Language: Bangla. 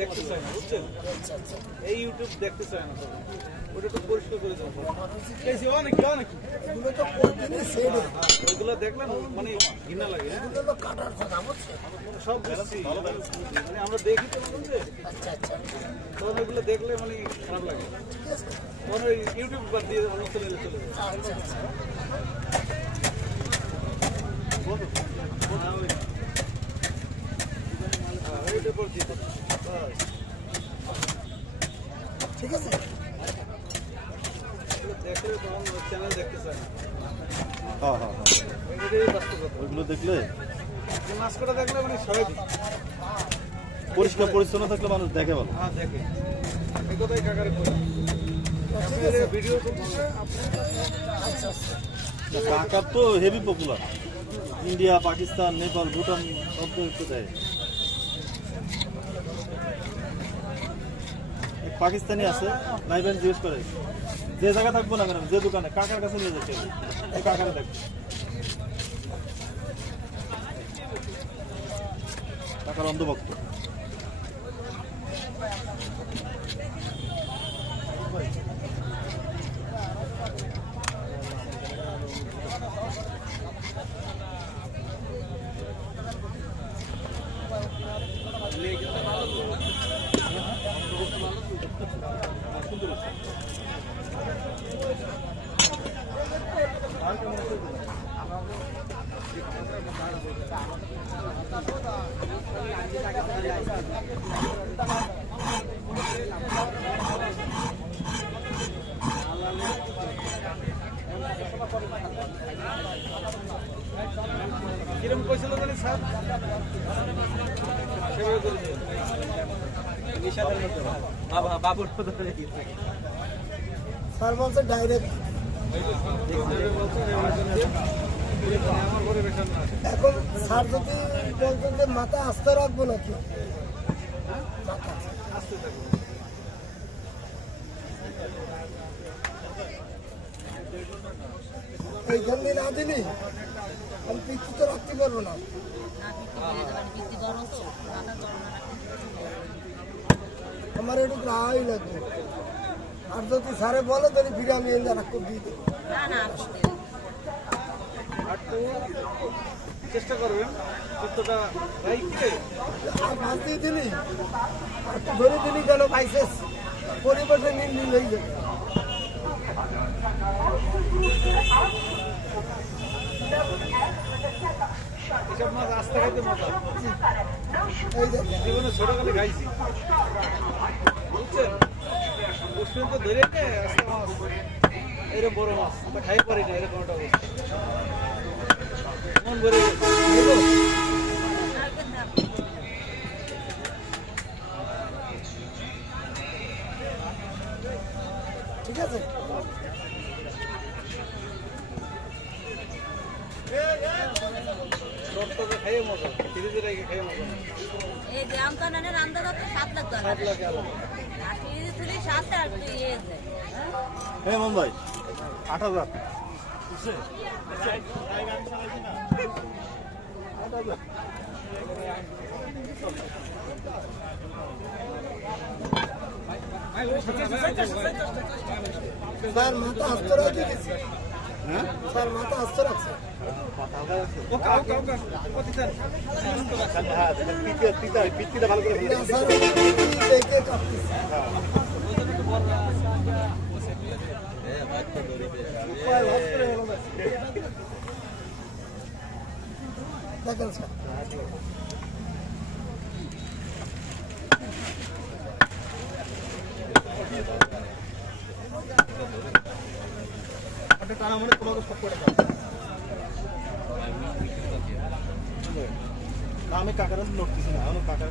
দেখতে চায় না, বুঝছেন? এই ইউটিউব দেখতে চায় না, ওটা একটু পরিষ্কার করে দেবো। ওইগুলো দেখলে মানে ঘৃণা লাগে। সব বুঝছি, মানে আমরা দেখি তো তখন ওইগুলো দেখলে মানে খারাপ লাগে। তখন ওই ইউটিউব বাদ দিয়ে অন্য চলে যায়। ঠিক আছে, দেখলে তখন চ্যানেল দেখতে চায় না। ওইগুলো দেখলে মাস্কটা দেখলে মানে সবাই পরিষ্কার পরিচ্ছন্ন থাকলে মানুষ দেখে ভালো। হ্যাঁ দেখে, এই কথাই কাকারে ভিডিও করতেছে। কাকার তো heavy popular, India, Pakistan, Nepal, Bhutan সব একটু দেয়। পাকিস্তানি আছে, নাইবেন জিজ্ঞেস করে যে জায়গা থাকবো না কেন, যে দোকানে কাকার কাছে নিয়ে যাচ্ছে, কাকারে দেখবে, কাকার অন্ধভক্ত। কিরম কইছিল জানি স্যার? স্যার বলছে ডাইরেক্ট। এখন স্যার যদি বলতেন যে মাথা আস্তে রাখবো নাকি, এইখান দিয়ে না দিলি আমি পিছু তো রাখতে পারবো না। আমার একটু রাহাই লাগবে, আর যদি স্যারে বলে তাহলে ফিরে আমি এনে রাখবো দিয়ে দেবো। চেষ্টা করবেন কতটা রাইখে মাছ দিয়ে দিলি ধরে দিলি কেন পাইছিস, পরিবেশে মিল হয়ে যাবে। এসব মাছ আস্তে খাইতে মজা। এই যে জীবনে ছোটকালে খাইছি, বুঝছেন? পর্যন্ত ধরে আস্তে মাছ, এরকম বড় মাছ আমরা খাই পারি না, এরকম একটা অবস্থা। মন ভরে ঠিক আছে। খাইয়ে মজা, ফ্রিজে রেখে খাইয়ে মজা। এই গ্রাম তো না রান্না তো 7 লাখ টাকা। 7 লাখ আলো। আর ফ্রিজে তুলি 7 আর তুই এই যে। হ্যাঁ মুম্বাই 8000 স্যার মাথা আস্তে রাখতে দিচ্ছি। স্যার মাথা আস্তে রাখছে। পিত্তিটা ভালো করে স্যার দেখে কাটতেছি। দেখেন স্যার আমি কাকার নড়তেছি না, আমি কাকার